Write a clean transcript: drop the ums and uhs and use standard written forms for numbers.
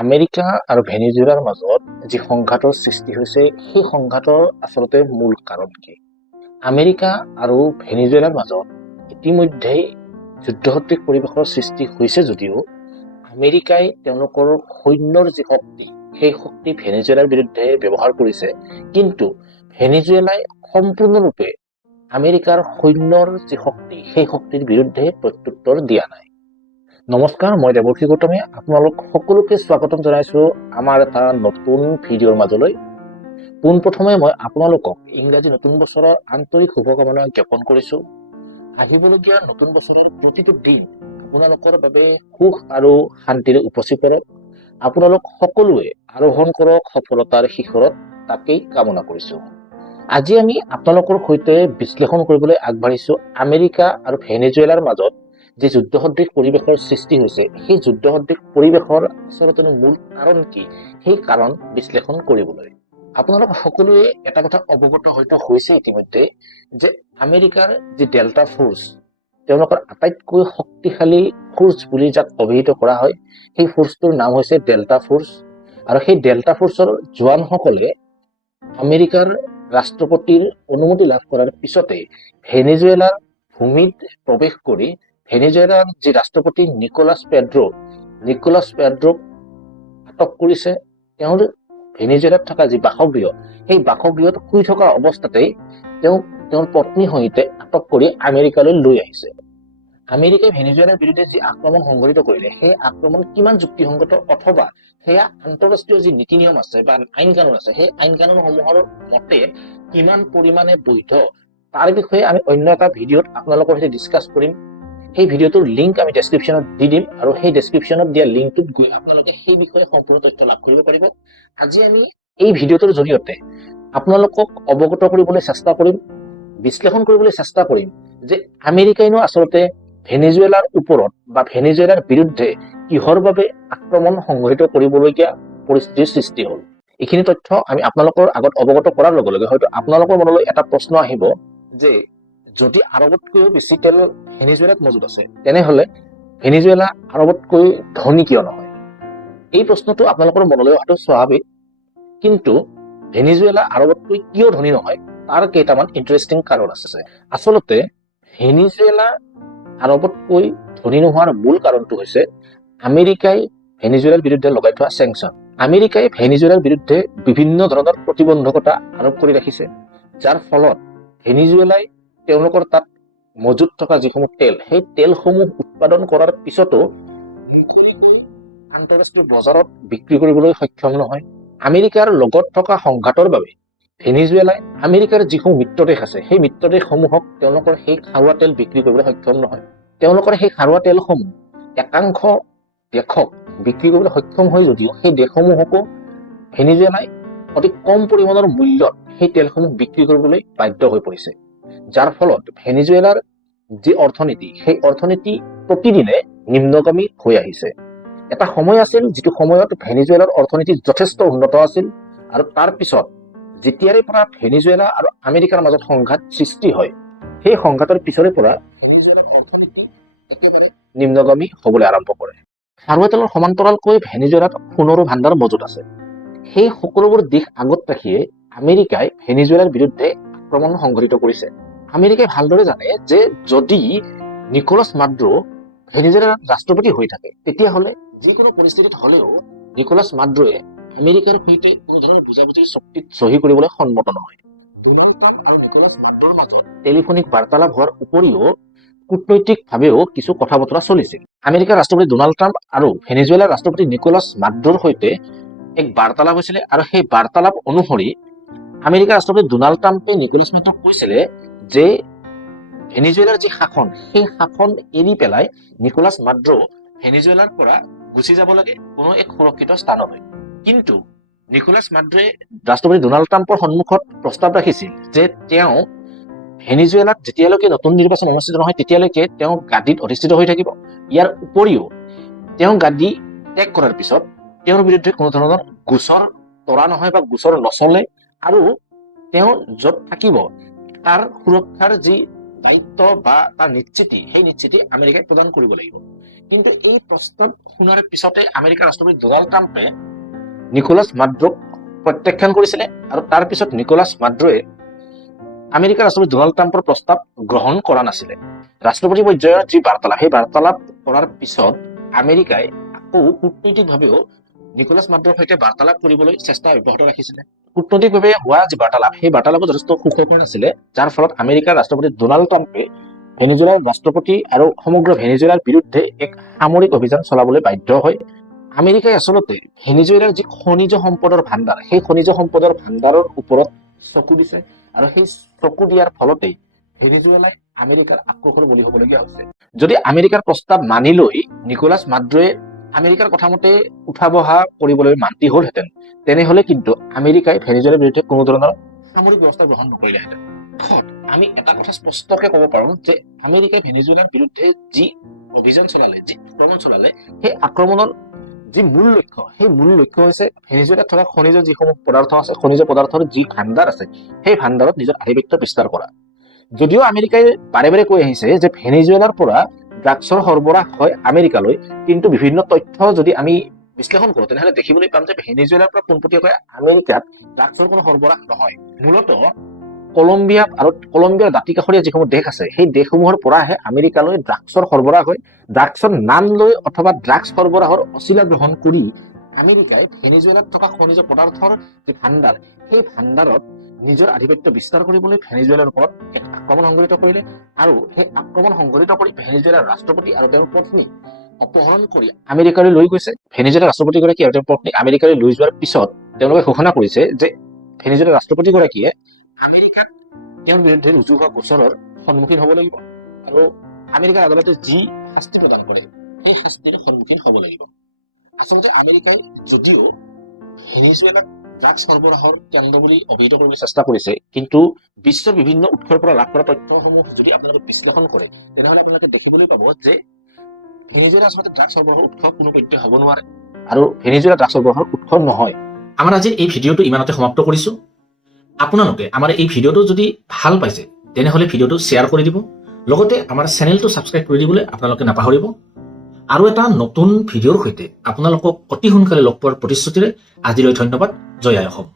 America আৰু ভেনিজুৱেলাৰ মাজত যি সংঘাতৰ সৃষ্টি হৈছে সেই সংঘাতৰ আচলতে মূল কাৰণ কি? আমেৰিকা আৰু ভেনিজুৱেলাৰ মাজত ইতিমধ্যেই যুদ্ধসদৃশ পৰিৱেশৰ সৃষ্টি হৈছে যদিও আমেৰিকাই তেওঁলোকৰ সৈন্যৰ যি শক্তি সেই শক্তি ভেনিজুৱেলাৰ বিৰুদ্ধে ব্যৱহাৰ কৰিছে, কিন্তু ভেনিজুৱেলাই সম্পূৰ্ণৰূপে আমেৰিকাৰ সৈন্যৰ যি শক্তি সেই শক্তিৰ বিৰুদ্ধে প্ৰত্যুত্তৰ দিয়া নাই। নমস্কাৰ, মই দেৱৰ্ষি গৌতমে আপোনালোক সকলোকে স্বাগতম জনাইছো আমাৰ এটা নতুন ভিডিঅ'ৰ মাজলৈ। পোনপ্ৰথমে মই আপোনালোকক ইংৰাজী নতুন বছৰৰ আন্তৰিক শুভকামনা জ্ঞাপন কৰিছো। আহিবলগীয়া নতুন বছৰৰ প্ৰতিটো দিন আপোনালোকৰ বাবে সুখ আৰু শান্তিৰে উপচি পৰক। আপোনালোক সকলোৱে আৰোহণ কৰক সফলতাৰ শিখৰত, তাকেই কামনা কৰিছো। আজি আমি আপোনালোকৰ সৈতে বিশ্লেষণ কৰিবলৈ আগবাঢ়িছো আমেৰিকা আৰু ভেনিজুৱেলাৰ মাজত যে যুদ্ধসদৃশ পৰিৱেশৰ সৃষ্টি হৈছে সেই যুদ্ধসদৃশ পৰিৱেশৰ আচলতে মূল কাৰণ কি সেই কাৰণ বিশ্লেষণ কৰিবলৈ। আপোনালোক সকলোৱে এটা কথা অৱগত হয়তো হৈছে ইতিমধ্যে যে আমেৰিকাৰ যি ডেল্টা ফ'ৰ্চ, তেওঁলোকৰ আটাইতকৈ শক্তিশালী ফ'ৰ্চ বুলি যাক অভিহিত কৰা হয় সেই ফ'ৰ্চটোৰ নাম হৈছে ডেল্টা ফ'ৰ্চ। আৰু সেই ডেল্টা ফ'ৰ্চৰ জোৱানসকলে আমেৰিকাৰ ৰাষ্ট্ৰপতিৰ অনুমতি লাভ কৰাৰ পিছতে ভেনিজুৱেলাৰ ভূমিত প্ৰৱেশ কৰি ভেনিজুৱেলাৰ যি ৰাষ্ট্ৰপতি নিকোলাছ পেড্ৰোক আটক কৰিছে। তেওঁৰ ভেনিজুৱেলাত থকা যি বাসগৃহ সেই বাসগৃহত শুই থকা অৱস্থাতেই তেওঁৰ পত্নীৰ সৈতে আটক কৰি আমেৰিকালৈ লৈ আহিছে। আমেৰিকাই ভেনিজুৱেলাৰ বিৰুদ্ধে যি আক্ৰমণ সংঘটিত কৰিলে সেই আক্ৰমণ কিমান যুক্তিসংগত অথবা সেয়া আন্তঃৰাষ্ট্ৰীয় যি নীতি নিয়ম আছে বা আইন কানুন আছে সেই আইন কানুনসমূহৰ মতে কিমান পৰিমাণে বৈধ, তাৰ বিষয়ে আমি অন্য এটা ভিডিঅ'ত আপোনালোকৰ সৈতে ডিছকাছ কৰিম। সেই ভিডিঅ'টোৰ লিংক আমি ডেছক্ৰিপশ্যনত দি দিম আৰু সেই ডেছক্ৰিপশ্যনত দিয়া লিংকটোত গৈ আপোনালোকে সেই বিষয়ে সম্পূৰ্ণ তথ্য লাভ কৰিব পাৰিব। আজি আমি এই ভিডিঅ'টোৰ জৰিয়তে আপোনালোকক অৱগত কৰিবলৈ চেষ্টা কৰিম, বিশ্লেষণ কৰিবলৈ চেষ্টা কৰিম যে আমেৰিকাইনো আচলতে ভেনিজুৱেলাৰ ওপৰত বা ভেনিজুৱেলাৰ বিৰুদ্ধে কিহৰ বাবে আক্ৰমণ সংঘটিত কৰিবলগীয়া পৰিস্থিতিৰ সৃষ্টি হ'ল। এইখিনি তথ্য আমি আপোনালোকৰ আগত অৱগত কৰাৰ লগে লগে হয়তো আপোনালোকৰ মনলৈ এটা প্ৰশ্ন আহিব যে যদি আৰৱতকৈও বেছি তেল ভেনিজুৱেলাত মজুত আছে তেনেহলে ভেনিজুৱেলা আৰৱতকৈ ধনী কিয় নহয়? এই প্ৰশ্নটো আপোনালোকৰ মনলৈ অহাটো স্বাভাৱিক, কিন্তু ভেনিজুৱেলা আৰৱতকৈ কিয় ধনী নহয় তাৰ কেইটামান ইণ্টাৰেষ্টিং কাৰণ আছে। আচলতে ভেনিজুৱেলা আৰৱতকৈ ধনী নোহোৱাৰ মূল কাৰণটো হৈছে আমেৰিকাই ভেনিজুৱেলাৰ বিৰুদ্ধে লগাই থোৱা চেংচন। আমেৰিকাই ভেনিজুৱেলাৰ বিৰুদ্ধে বিভিন্ন ধৰণৰ প্ৰতিবন্ধকতা আৰোপ কৰি ৰাখিছে, যাৰ ফলত ভেনিজুৱেলাই তেওঁলোকৰ তাত মজুত থকা যিসমূহ তেল সেই তেলসমূহ উৎপাদন কৰাৰ পিছতো আন্তঃৰাষ্ট্ৰীয় বজাৰত বিক্ৰী কৰিবলৈ সক্ষম নহয়। আমেৰিকাৰ লগত থকা সংঘাতৰ বাবে ভেনিজুৱেলাই আমেৰিকাৰ যিসমূহ মিত্ৰদেশ আছে সেই মিত্ৰদেশসমূহক তেওঁলোকৰ সেই খাৰুৱা তেল বিক্ৰী কৰিবলৈ সক্ষম নহয়। তেওঁলোকৰ সেই খাৰুৱা তেলসমূহ একাংশ দেশক বিক্ৰী কৰিবলৈ সক্ষম হয় যদিও সেই দেশসমূহকো ভেনিজুৱেলাই অতি কম পৰিমাণৰ মূল্যত সেই তেলসমূহ বিক্ৰী কৰিবলৈ বাধ্য হৈ পৰিছে, যাৰ ফলত ভেনিজুৱেলাৰ যি অৰ্থনীতি সেই অৰ্থনীতি প্ৰতিদিনে নিম্নগামী হৈ আহিছে। এটা সময় আছিল যিটো সময়ত ভেনিজুৱেলাৰ অৰ্থনীতি যথেষ্ট উন্নত আছিল, আৰু তাৰ পিছত যেতিয়াৰে পৰা ভেনিজুৱেলা আৰু আমেৰিকাৰ মাজত সংঘাত সৃষ্টি হয় সেই সংঘাতৰ পিছৰে পৰা ভেনিজুৱেলাৰ অৰ্থনীতি একেবাৰে নিম্নগামী হ'বলৈ আৰম্ভ কৰে। খাৰুৱা তেলৰ সমান্তৰালকৈ ভেনিজুৱেলাত সোণৰো ভাণ্ডাৰ মজুত আছে। সেই সকলোবোৰ দিশ আগত ৰাখিয়ে আমেৰিকাই ভেনিজুৱেলাৰ বিৰুদ্ধে আক্ৰমণ সংঘটিত কৰিছে। আমেৰিকাই ভালদৰে জানে যে যদি নিকোলাছ মাডুৰো ভেনিজুৱেলাৰ ৰাষ্ট্ৰপতি হৈ থাকে তেতিয়াহ'লে যিকোনো পৰিস্থিতিত হ'লেও নিকোলাছ মাডুৰোৱে আমেৰিকাৰ সৈতে কোনো ধৰণৰ বুজাবুজিৰ চুক্তিত চহী কৰিবলৈ সন্মত নহয়। ডোনাল্ড ট্ৰাম্প আৰু নিকোলাছ মাডুৰোৰ মাজত টেলিফোনিক বাৰ্তালাপ হোৱাৰ উপৰিও কূটনৈতিকভাৱেও কিছু কথা বতৰা চলিছিল। আমেৰিকাৰ ৰাষ্ট্ৰপতি ডোনাল্ড ট্ৰাম্প আৰু ভেনিজুৱেলাৰ ৰাষ্ট্ৰপতি নিকোলাছ মাডুৰোৰ সৈতে এক বাৰ্তালাপ হৈছিলে, আৰু সেই বাৰ্তালাপ অনুসৰি আমেৰিকাৰ ৰাষ্ট্ৰপতি ডোনাল্ড ট্ৰাম্পে নিকোলাছ মাডুৰোক কৈছিলে যে ভেনিজুৱেলাৰ যি শাসন সেই শাসন এৰি পেলাই নিকোলাছ মাডুৰো ভেনিজুৱেলাৰ পৰা গুচি যাব লাগে কোনো এক সুৰক্ষিত স্থানলৈ। কিন্তু নিকোলাছ মাডুৰোৱে ৰাষ্ট্ৰপতি ডোনাল্ড ট্ৰাম্পৰ সন্মুখত প্ৰস্তাৱ ৰাখিছিল যে তেওঁ ভেনিজুৱেলাত যেতিয়ালৈকে নতুন নিৰ্বাচন অনুষ্ঠিত নহয় তেতিয়ালৈকে তেওঁ গাদীত অধিষ্ঠিত হৈ থাকিব। ইয়াৰ উপৰিও তেওঁ গাদী ত্যাগ কৰাৰ পিছত তেওঁৰ বিৰুদ্ধে কোনো ধৰণৰ গোচৰ তৰা নহয় বা গোচৰ নচলে, আৰু তেওঁ য'ত থাকিব তাৰ সুৰক্ষাৰ যি দায়িত্ব বা তাৰ নিশ্চিতি সেই নিশ্চিতি আমেৰিকাই প্ৰদান কৰিব লাগিব। কিন্তু এই প্ৰস্তাৱ শুনাৰ পিছতে আমেৰিকাৰ ৰাষ্ট্ৰপতি ডনাল্ড ট্ৰাম্পে নিকোলাছ মাডুৰোক প্ৰত্যাখ্যান কৰিছিলে আৰু তাৰ পিছত নিকোলাছ মাডুৰোৱে আমেৰিকাৰ ৰাষ্ট্ৰপতি ডনাল্ড ট্ৰাম্পৰ প্ৰস্তাৱ গ্ৰহণ কৰা নাছিলে। ৰাষ্ট্ৰপতি পৰ্যায়ৰ যি বাৰ্তালাপ সেই বাৰ্তালাপ কৰাৰ পিছত আমেৰিকাই আকৌ কূটনৈতিকভাৱেও নিকোলাছ মাডুৰোৰ সৈতে বাৰ্তালাপ কৰিবলৈ চেষ্টা অব্যাহত ৰাখিছিলে। কূটনৈতিকভাৱে হোৱা যি বাৰ্তালাপ সেই বাৰ্তালাপো যথেষ্ট সুখকৰ নাছিলে, যাৰ ফলত আমেৰিকাৰ ৰাষ্ট্ৰপতি ডনাল্ড ট্ৰাম্পে ভেনিজুৱেলাৰ ৰাষ্ট্ৰপতি আৰু সমগ্ৰ ভেনিজুৱেলাৰ বিৰুদ্ধে এক সামৰিক অভিযান চলাবলৈ বাধ্য হয়। আমেৰিকাই আচলতে ভেনিজুৱেলাৰ যি খনিজ সম্পদৰ ভাণ্ডাৰ সেই খনিজ সম্পদৰ ভাণ্ডাৰৰ ওপৰত চকু দিছে আৰু সেই চকু দিয়াৰ ফলতেই ভেনিজুৱেলাই আমেৰিকাৰ আক্ৰোশৰ বলি হ'বলগীয়া হৈছে। যদি আমেৰিকাৰ প্ৰস্তাৱ মানি লৈ নিকোলাছ মাডুৰোৱে আমেৰিকাৰ কথামতে উঠা বহা কৰিবলৈ মান্তি হলহেঁতেন, তেনেহলে কিন্তু আমেৰিকাই ভেনিজুৱেলাৰ বিৰুদ্ধে কোনো ধৰণৰ সামৰিক ব্যৱস্থা গ্ৰহণ নকৰিলেহেঁতেন। আমি এটা কথা স্পষ্টকে ক'ব পাৰো যে আমেৰিকাই ভেনিজুৱেলাৰ বিৰুদ্ধে যি অভিযান চলালে, যি আক্ৰমণ চলালে, সেই আক্ৰমণৰ যি মূল লক্ষ্য সেই মূল লক্ষ্য হৈছে ভেনিজুৱেলাত থকা খনিজ যিসমূহ পদাৰ্থ আছে, খনিজ পদাৰ্থৰ যি ভাণ্ডাৰ আছে সেই ভাণ্ডাৰত নিজৰ আধিপত্য বিস্তাৰ কৰা। যদিও আমেৰিকাই বাৰে বাৰে কৈ আহিছে যে ভেনিজুৱেলাৰ পৰা ড্ৰাগছৰ সৰবৰাহ হয় আমেৰিকালৈ, কিন্তু বিভিন্ন তথ্য যদি আমি বিশ্লেষণ কৰো তেনেহলে দেখিবলৈ পাম যে ভেনিজুৱেলাৰ পৰা পোনপটীয়াকৈ আমেৰিকাত ড্ৰাগছৰ কোনো সৰবৰাহ নহয়। মূলতঃ কলম্বিয়া আৰু কলম্বিয়াৰ দাঁতিকাষৰীয়া যিসমূহ দেশ আছে সেই দেশসমূহৰ পৰাহে আমেৰিকালৈ ড্ৰাগছৰ সৰবৰাহ হয়। ড্ৰাগছৰ নাম লৈ অথবা ড্ৰাগছ সৰবৰাহৰ অছিলা গ্ৰহণ কৰি আমেৰিকাই ভেনিজুৱেলাত থকা খনিজ পদাৰ্থৰ যি ভাণ্ডাৰ সেই ভাণ্ডাৰত নিজৰ আধিপত্য বিস্তাৰ কৰিবলৈ ভেনিজুৱেলাৰ ওপৰত এক আক্ৰমণ সংঘটিত কৰিলে আৰু সেই আক্ৰমণ সংঘটিত কৰি ভেনিজুৱেলাৰ ৰাষ্ট্ৰপতি আৰু তেওঁৰ পত্নী অপহৰণ কৰি আমেৰিকালৈ লৈ গৈছে। ভেনিজুৱেলাৰ ৰাষ্ট্ৰপতিগৰাকী আৰু তেওঁৰ পত্নী আমেৰিকালৈ লৈ যোৱাৰ পিছত তেওঁলোকে ঘোষণা কৰিছে যে ভেনিজুৱেলাৰ ৰাষ্ট্ৰপতিগৰাকীয়ে আমেৰিকাত তেওঁৰ বিৰুদ্ধে ৰুজু হোৱা গোচৰৰ সন্মুখীন হ'ব লাগিব আৰু আমেৰিকাৰ আদালতে যি শাস্তি প্ৰদান কৰে সেই শাস্তিৰ সন্মুখীন হ'ব লাগিব। আচলতে আমেৰিকাই যদিও ভেনিজুৱেলাত ড্ৰাগছ সৰবৰাহৰ কেন্দ্ৰ বুলি অভিহিত কৰিবলৈ চেষ্টা কৰিছে, কিন্তু বিশ্বৰ বিভিন্ন উৎসৰ পৰা লাভ কৰা তথ্যসমূহ যদি আপোনালোকে বিশ্লেষণ কৰে তেনেহলে আপোনালোকে দেখিবলৈ পাব যে ভেনিজুৱেলা আচলতে ড্ৰাগছ সৰবৰাহৰ উৎস কোনো পধ্যে হ'ব নোৱাৰে আৰু ভেনিজুৱেলা ড্ৰাগছ সৰবৰাহৰ উৎস নহয়। আমাৰ আজি এই ভিডিঅ'টো ইমানতে সমাপ্ত কৰিছো। আপোনালোকে আমাৰ এই ভিডিঅ'টো যদি ভাল পাইছে তেনেহলে ভিডিঅ'টো শ্বেয়াৰ কৰি দিব, লগতে আমাৰ চেনেলটো ছাবস্ক্ৰাইব কৰি দিবলৈ আপোনালোকে নাপাহৰিব। আৰু এটা নতুন ভিডিঅ'ৰ সৈতে আপোনালোকক অতি সোনকালে লগ পোৱাৰ প্ৰতিশ্ৰুতিৰে আজিলৈ ধন্যবাদ। জয় আই অসম।